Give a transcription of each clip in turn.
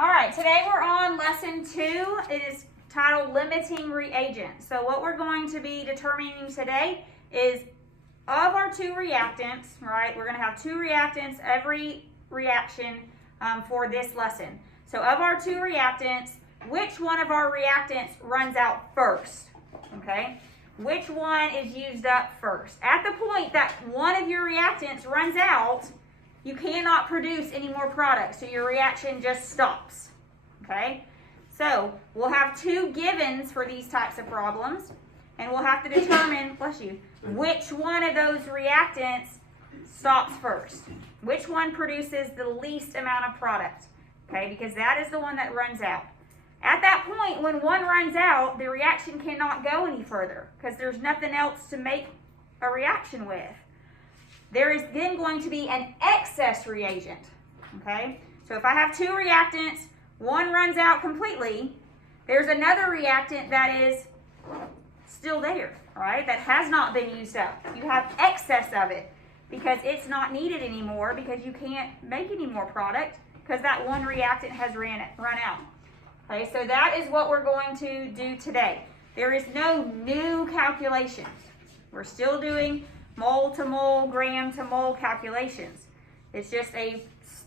All right, today we're on lesson 2. It is titled Limiting Reagent. So what we're going to be determining today is of our 2 reactants, right? We're going to have 2 reactants every reaction for this lesson. So of our 2 reactants, which one of our reactants runs out first? Okay? Which one is used up first? At the point that one of your reactants runs out, you cannot produce any more products, so your reaction just stops. Okay? So we'll have 2 givens for these types of problems, and we'll have to determine, bless you, which one of those reactants stops first. Which one produces the least amount of product? Okay, because that is the one that runs out. At that point, when one runs out, the reaction cannot go any further because there's nothing else to make a reaction with. There is then going to be an excess reagent. Okay, so if I have 2 reactants, one runs out completely, there's another reactant that is still there, right? That has not been used up. You have excess of it because it's not needed anymore because you can't make any more product because that one reactant has run out. Okay, so that is what we're going to do today. There is no new calculations. We're still doing mole to mole, gram to mole calculations. It's just a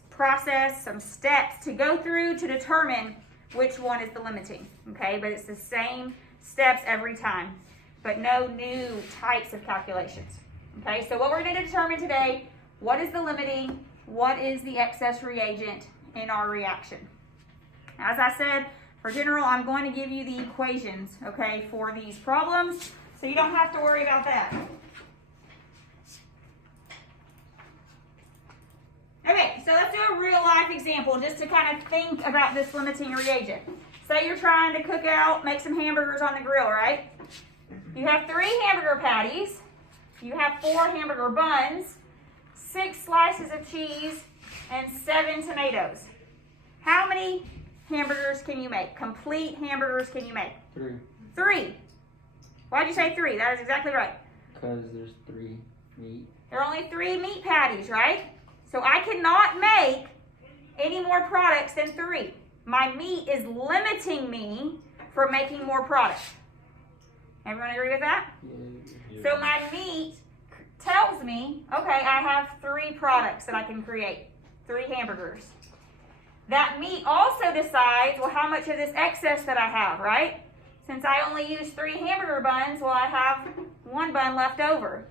process, some steps to go through to determine which one is the limiting. Okay, but it's the same steps every time, but no new types of calculations. Okay, so what we're going to determine today, what is the limiting, what is the excess reagent in our reaction. As I said, for general, I'm going to give you the equations, okay, for these problems, so you don't have to worry about that. Okay, so let's do a real life example just to kind of think about this limiting reagent. Say you're trying to make some hamburgers on the grill, right? You have 3 hamburger patties, you have 4 hamburger buns, 6 slices of cheese, and 7 tomatoes. How many hamburgers can you make? Complete hamburgers can you make? 3. 3. Why'd you say 3? That is exactly right. Because there's 3 meat. There are only 3 meat patties, right? So I cannot make any more products than 3. My meat is limiting me from making more product. Everyone agree with that? Yeah. So my meat tells me, okay, I have 3 products that I can create. 3 hamburgers. That meat also decides, well, how much of this excess that I have, right? Since I only used 3 hamburger buns, well, I have 1 bun left over.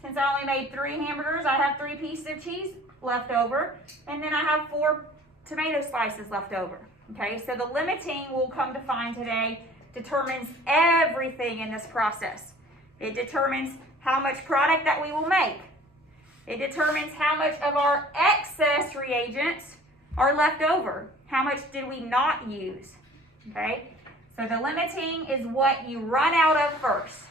Since I only made 3 hamburgers, I have 3 pieces of cheese left over, and then I have 4 tomato slices left over. Okay, so the limiting we'll come to find today determines everything in this process. It determines how much product that we will make. It determines how much of our excess reagents are left over. How much did we not use? Okay, so the limiting is what you run out of first.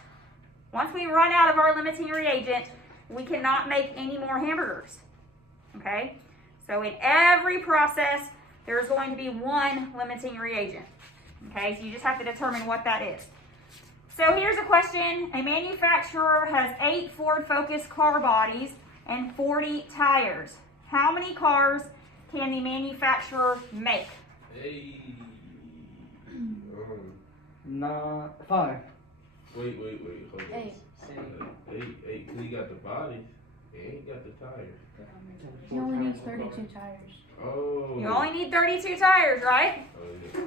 Once we run out of our limiting reagent, we cannot make any more hamburgers. Okay, so in every process, there's going to be one limiting reagent. Okay, so you just have to determine what that is. So here's a question. A manufacturer has 8 Ford Focus car bodies and 40 tires. How many cars can the manufacturer make? Hey. Not 5. Wait. Hold on. 8. 8, because he got the bodies. He ain't got the tires. He only needs 32 tires. Oh. You only need 32 tires, right? Oh, yeah.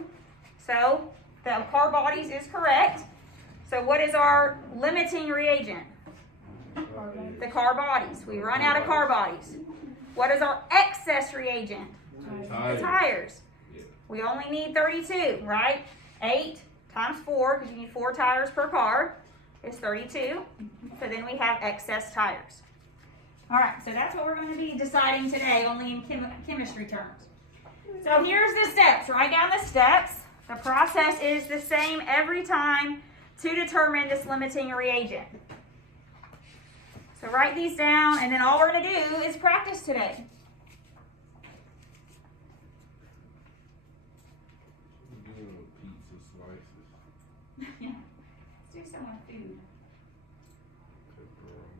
So the car bodies is correct. So what is our limiting reagent? The car bodies. We run out of car bodies. What is our excess reagent? The tires. Yeah. We only need 32, right? 8 times 4, because you need 4 tires per car, is 32. So then we have excess tires. All right, so that's what we're going to be deciding today, only in chemistry terms. So here's the steps. Write down the steps. The process is the same every time to determine this limiting reagent. So write these down, and then all we're going to do is practice today. Doing pizza slices. Yeah, let's do some with food. Pepperoni.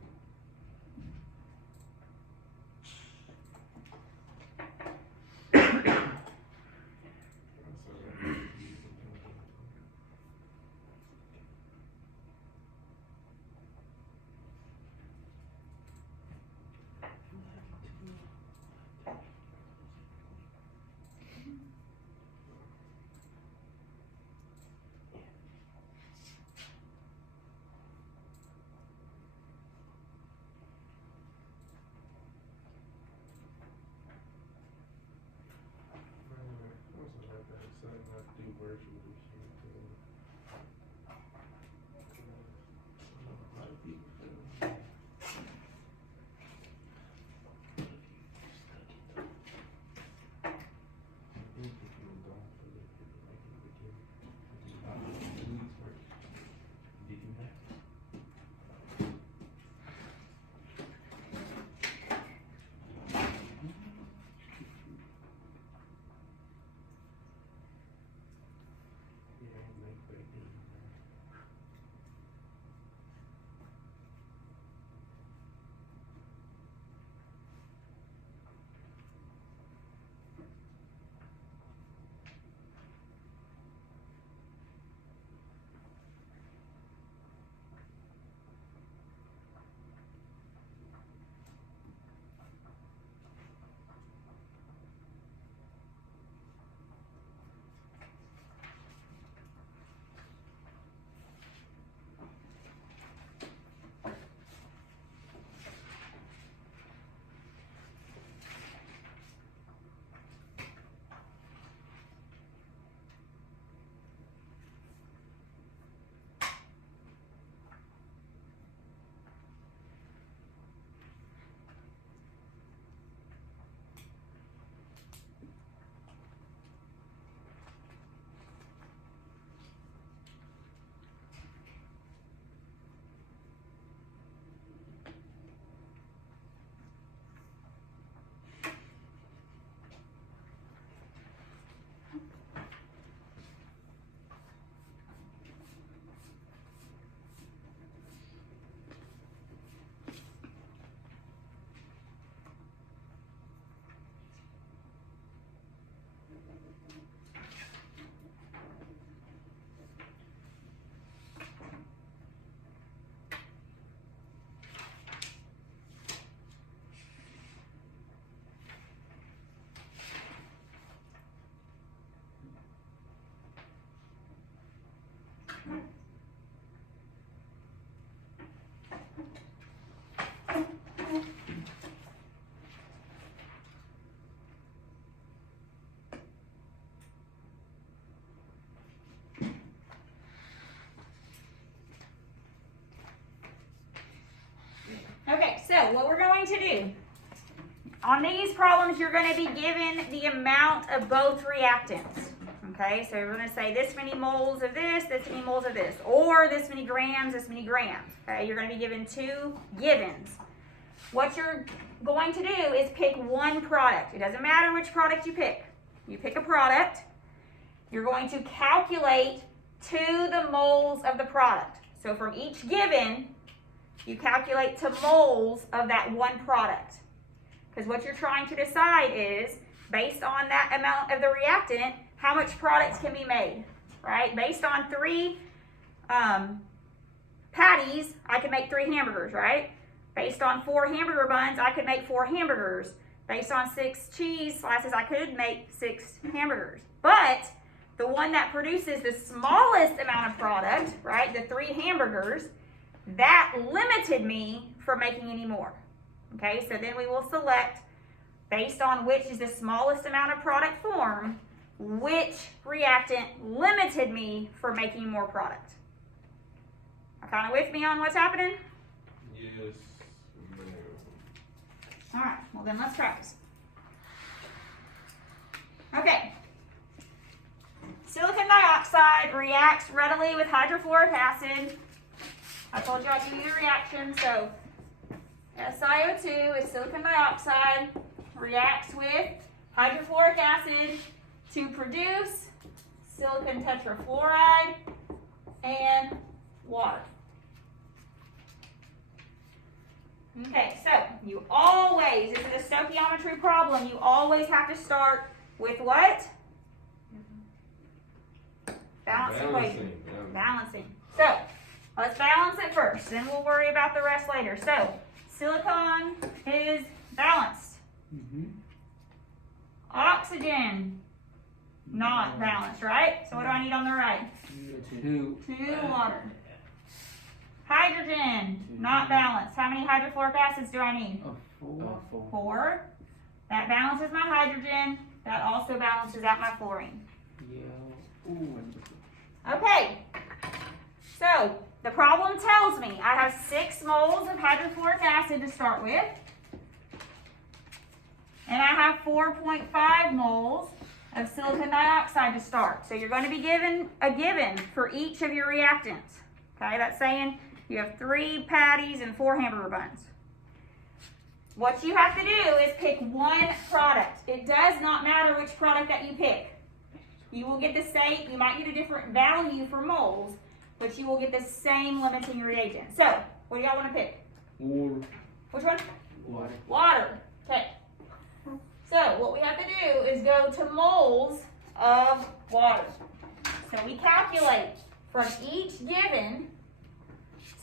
Okay, so what we're going to do, on these problems, you're going to be given the amount of both reactants. Okay, so you're going to say this many moles of this many moles of this, or this many grams, this many grams. Okay, you're going to be given two givens. What you're going to do is pick one product. It doesn't matter which product you pick. You pick a product. You're going to calculate to the moles of the product. So from each given, you calculate to moles of that one product. Because what you're trying to decide is, based on that amount of the reactant, how much products can be made, right? Based on 3 patties, I can make 3 hamburgers, right? Based on 4 hamburger buns, I could make 4 hamburgers. Based on 6 cheese slices, I could make 6 hamburgers. But the one that produces the smallest amount of product, right, the 3 hamburgers, that limited me from making any more. Okay, so then we will select, based on which is the smallest amount of product formed, which reactant limited me from making more product. Are kind of with me on what's happening? Yes. All right, well then let's practice. Okay. Silicon dioxide reacts readily with hydrofluoric acid. I told you I'd give you the reaction, so SiO2 is silicon dioxide, reacts with hydrofluoric acid to produce silicon tetrafluoride and water. Okay, so you always, this is a stoichiometry problem, you always have to start with what? Balance equation. Balancing. So, let's balance it first, then we'll worry about the rest later. So, silicon is balanced. Oxygen, not balanced, right? So what do I need on the right? 2. 2 water. Hydrogen, not balanced. How many hydrofluoric acids do I need? 4. 4. That balances my hydrogen. That also balances out my fluorine. Yeah. Okay, so the problem tells me I have 6 moles of hydrofluoric acid to start with, and I have 4.5 moles of silicon dioxide to start. So you're going to be given a given for each of your reactants. Okay, that's saying you have 3 patties and 4 hamburger buns. What you have to do is pick one product. It does not matter which product that you pick. You will get the same, you might get a different value for moles, but you will get the same limiting reagent. So, what do y'all want to pick? Water. Which one? Water. Water. Okay. So, what we have to do is go to moles of water. So, we calculate from each given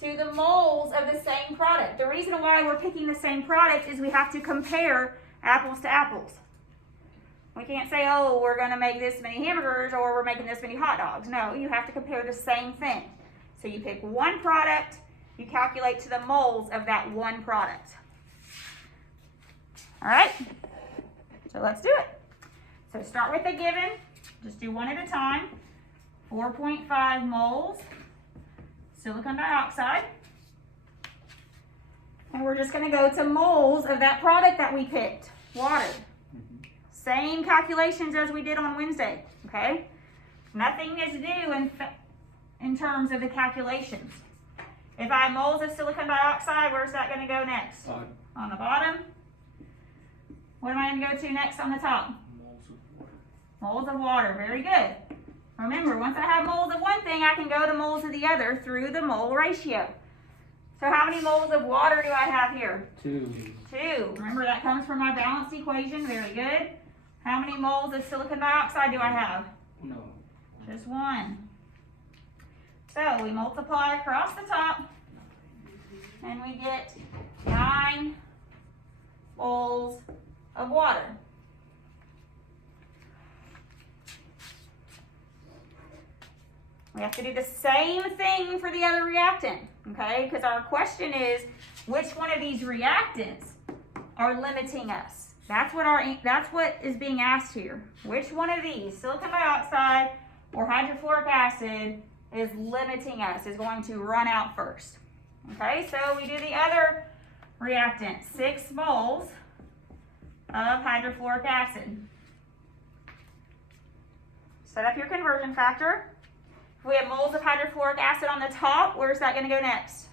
to the moles of the same product. The reason why we're picking the same product is we have to compare apples to apples. We can't say, oh, we're going to make this many hamburgers or we're making this many hot dogs. No, you have to compare the same thing. So you pick one product, you calculate to the moles of that one product. All right, so let's do it. So start with the given, just do one at a time. 4.5 moles silicon dioxide. And we're just going to go to moles of that product that we picked, water. Same calculations as we did on Wednesday, okay? Nothing is new in terms of the calculations. If I have moles of silicon dioxide, where's that going to go next? Bottom. On the bottom. What am I going to go to next on the top? Moles of water. Moles of water, very good. Remember, once I have moles of one thing, I can go to moles of the other through the mole ratio. So how many moles of water do I have here? 2. 2. Remember, that comes from my balanced equation, very good. How many moles of silicon dioxide do I have? No. Just 1. So we multiply across the top, and we get 9 moles of water. We have to do the same thing for the other reactant, okay? Because our question is, which one of these reactants are limiting us? That's what is being asked here. Which one of these, silicon dioxide or hydrofluoric acid, is limiting us, is going to run out first? Okay, so we do the other reactant, 6 moles of hydrofluoric acid. Set up your conversion factor. If we have moles of hydrofluoric acid on the top, where's that going to go next?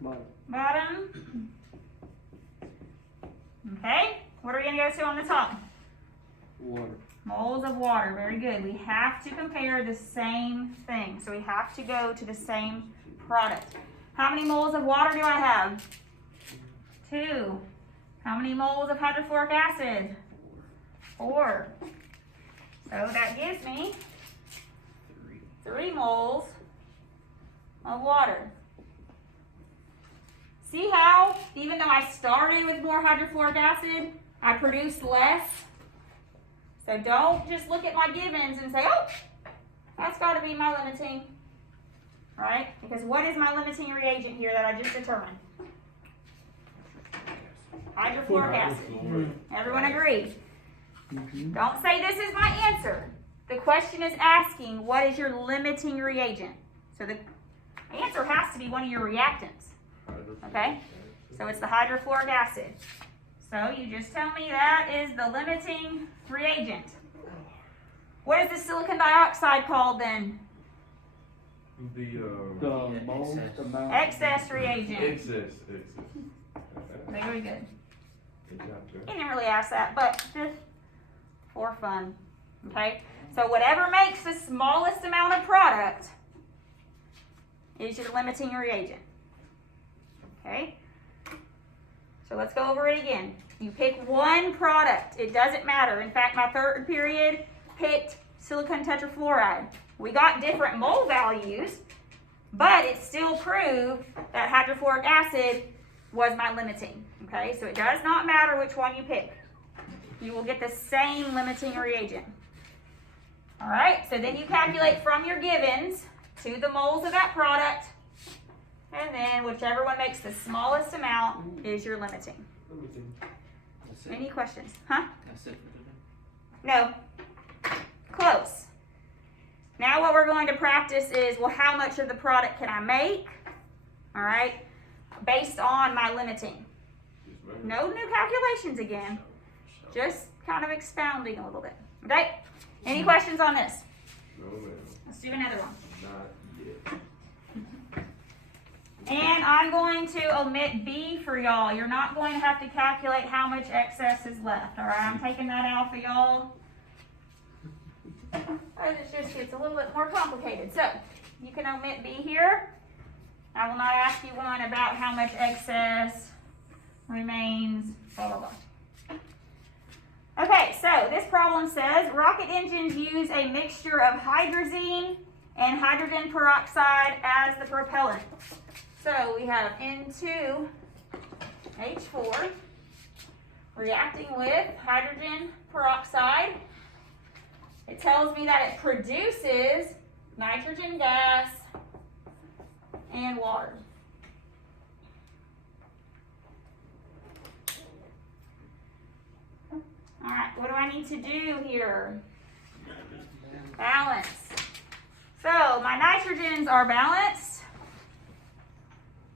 Bottom. Bottom. Okay, what are we going to go to on the top? Water. Moles of water, very good. We have to compare the same thing. So we have to go to the same product. How many moles of water do I have? 2. How many moles of hydrofluoric acid? 4. So that gives me 3 moles of water. See how, even though I started with more hydrofluoric acid, I produced less? So don't just look at my givens and say, oh, that's got to be my limiting, right? Because what is my limiting reagent here that I just determined? Hydrofluoric acid. Everyone agree? Mm-hmm. Don't say this is my answer. The question is asking, what is your limiting reagent? So the answer has to be one of your reactants, okay? So it's the hydrofluoric acid. So you just tell me that is the limiting reagent. What is the silicon dioxide called then? The moles amount. Excess reagent. Excess. Very good. Good job, You girl. didn't really ask that, but just for fun. Okay? So whatever makes the smallest amount of product is your limiting reagent. Okay? So let's go over it again. You pick one product. It doesn't matter. In fact, my third period picked silicon tetrafluoride. We got different mole values, but it still proved that hydrofluoric acid was my limiting. Okay, so it does not matter which one you pick. You will get the same limiting reagent. All right, so then you calculate from your givens to the moles of that product, and then whichever one makes the smallest amount is your limiting. That's it. Any questions? Huh? That's it for today. No. Close. we're going to practice is, well, how much of the product can I make? All right, based on my limiting. No new calculations again, just kind of expounding a little bit. Okay, any questions on this? No, ma'am. Let's do another one. Not yet. And I'm going to omit B for y'all. You're not going to have to calculate how much excess is left. All right, I'm taking that out for y'all. It just gets a little bit more complicated. So you can omit B here. I will not ask you one about how much excess remains, blah, blah, blah. Okay, so this problem says rocket engines use a mixture of hydrazine and hydrogen peroxide as the propellant. So we have N2H4 reacting with hydrogen peroxide. It tells me that it produces nitrogen gas and water. All right, what do I need to do here? Balance. So my nitrogens are balanced.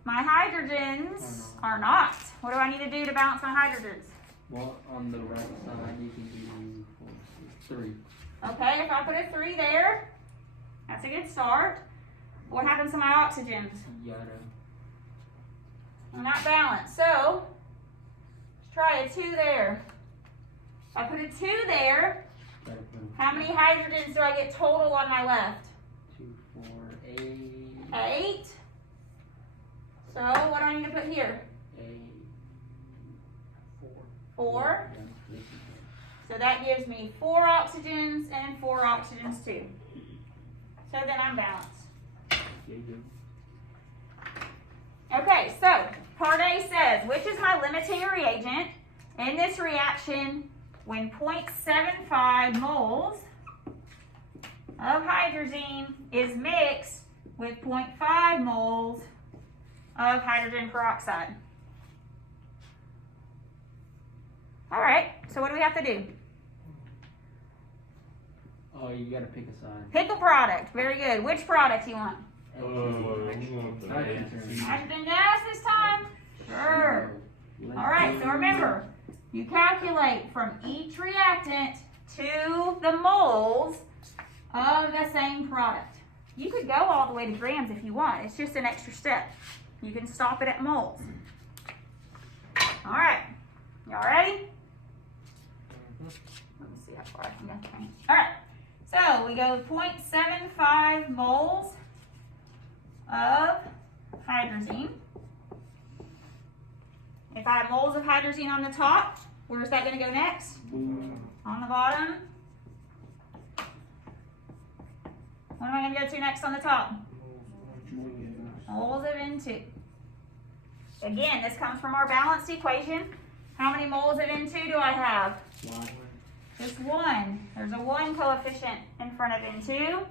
My hydrogens are not. What do I need to do to balance my hydrogens? Well, on the right side, you can do 3. Okay, if I put a 3 there, that's a good start. What happens to my oxygens? Yada. They're not balanced. So, let's try a 2 there. If I put a 2 there, how many hydrogens do I get total on my left? 2, 4, 8. 8. So, what do I need to put here? 8, 4. 4. Yeah. So that gives me 4 oxygens and 4 oxygens too. So then I'm balanced. Okay, so part A says, which is my limiting reagent in this reaction when 0.75 moles of hydrazine is mixed with 0.5 moles of hydrogen peroxide. All right, so what do we have to do? Oh, you gotta pick a side. Pick a product. Very good. Which product do you want? We want the Hydrogen gas this time? Sure. All right, so remember, you calculate from each reactant to the moles of the same product. You could go all the way to grams if you want. It's just an extra step. You can stop it at moles. All right, y'all ready? Let me see how far I can get. All right, so we go 0.75 moles of hydrazine. If I have moles of hydrazine on the top, where's that going to go next? On the bottom. What am I going to go to next on the top? Moles of N2. Again, this comes from our balanced equation. How many moles of N2 do I have? 1. Just 1. There's a 1 coefficient in front of N2.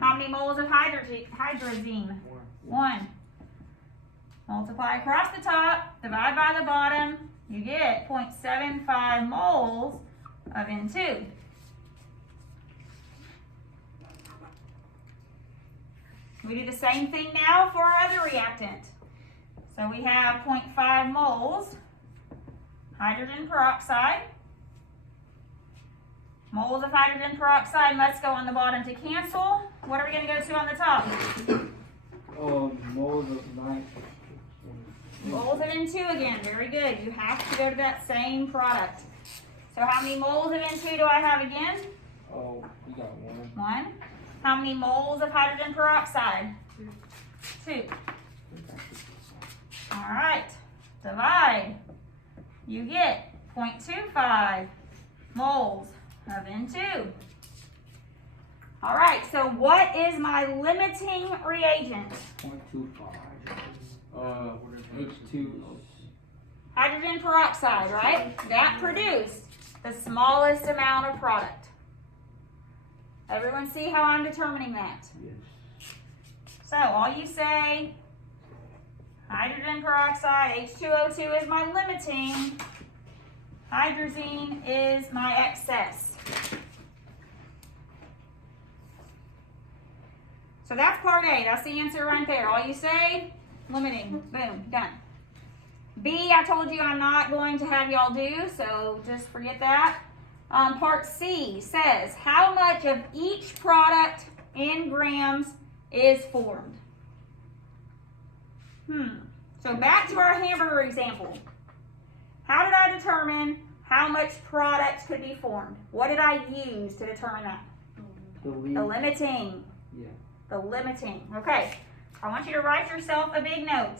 How many moles of hydrazine? 1. Multiply across the top, divide by the bottom, you get 0.75 moles of N2. We do the same thing now for our other reactant. So we have 0.5 moles hydrogen peroxide. Moles of hydrogen peroxide must go on the bottom to cancel. What are we going to go to on the top? Moles of nitrogen. Moles of N2 again. Very good. You have to go to that same product. So how many moles of N2 do I have again? Oh, you got 1. 1. How many moles of hydrogen peroxide? 2. All right. Divide. You get 0.25 moles of N2. All right. So what is my limiting reagent? 0.25. H2. Hydrogen peroxide, right? That produced the smallest amount of product. Everyone see how I'm determining that? Yes. So all you say, hydrogen peroxide, H2O2 is my limiting, hydrazine is my excess. So that's part A. That's the answer right there. All you say, limiting. Boom, done. B, I told you I'm not going to have y'all do, so just forget that. Part C says, how much of each product in grams is formed? So back to our hamburger example. How did I determine how much product could be formed? What did I use to determine that? The limiting. Yeah. The limiting. Okay. I want you to write yourself a big note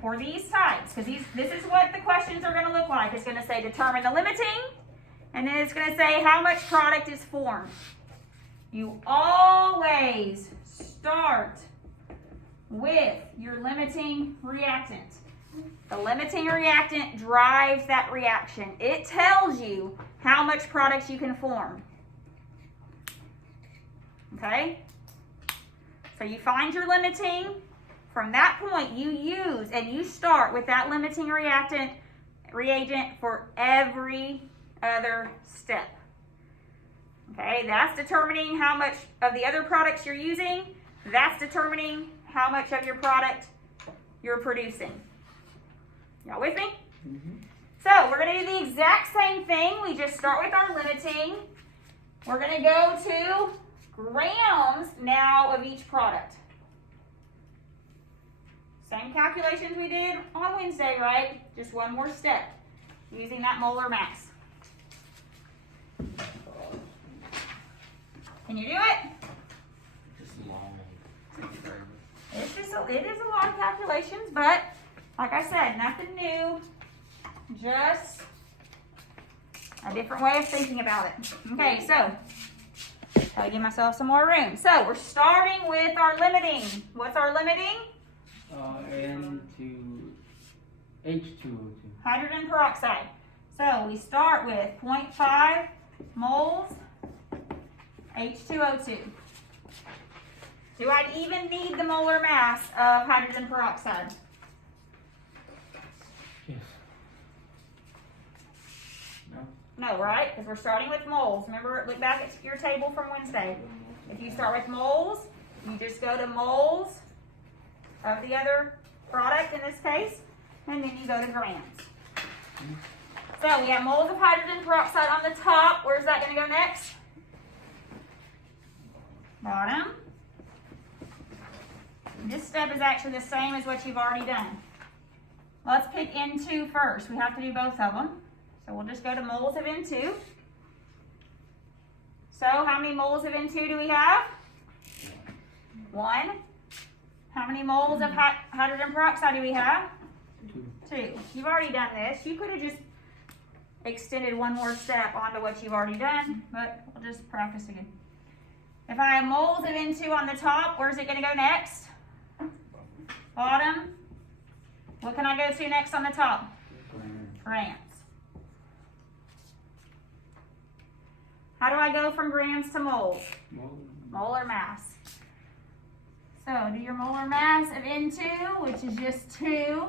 for these types, because this is what the questions are going to look like. It's going to say determine the limiting, and then it's going to say how much product is formed. You always start with your limiting reactant. The limiting reactant drives that reaction. It tells you how much product you can form. Okay? So you find your limiting. From that point, you use and you start with that limiting reagent for every other step. Okay, that's determining how much of the other products you're using. That's determining how much of your product you're producing. Y'all with me? Mm-hmm. So we're going to do the exact same thing. We just start with our limiting. We're going to go to grams now of each product. Same calculations we did on Wednesday, right? Just one more step using that molar mass. Can you do it? Just long. Takes forever. It is a lot of calculations, but like I said, nothing new. Just a different way of thinking about it. Okay, so I'll give myself some more room. So we're starting with our limiting. What's our limiting? H2O2. Hydrogen peroxide. So we start with 0.5 moles H2O2. Do I even need the molar mass of hydrogen peroxide? Yes. No. No, right? Because we're starting with moles. Remember, look back at your table from Wednesday. If you start with moles, you just go to moles of the other product in this case, and then you go to grams. So we have moles of hydrogen peroxide on the top. Where's that going to go next? Bottom. This step is actually the same as what you've already done. Let's pick N2 first. We have to do both of them. So we'll just go to moles of N2. So how many moles of N2 do we have? 1. How many moles of hydrogen peroxide do we have? 2. You've already done this. You could have just extended one more step onto what you've already done, but we'll just practice again. If I have moles of N2 on the top, where's it going to go next? Bottom. What can I go to next on the top? Grams. How do I go from grams to moles? Molar mass. So do your molar mass of N2, which is just 2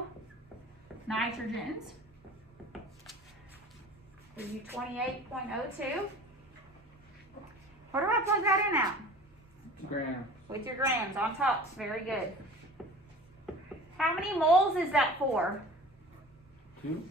nitrogens. Gives you 28.02. Where do I plug that in at? Grams. With your grams on top. Very good. How many moles is that for? 2.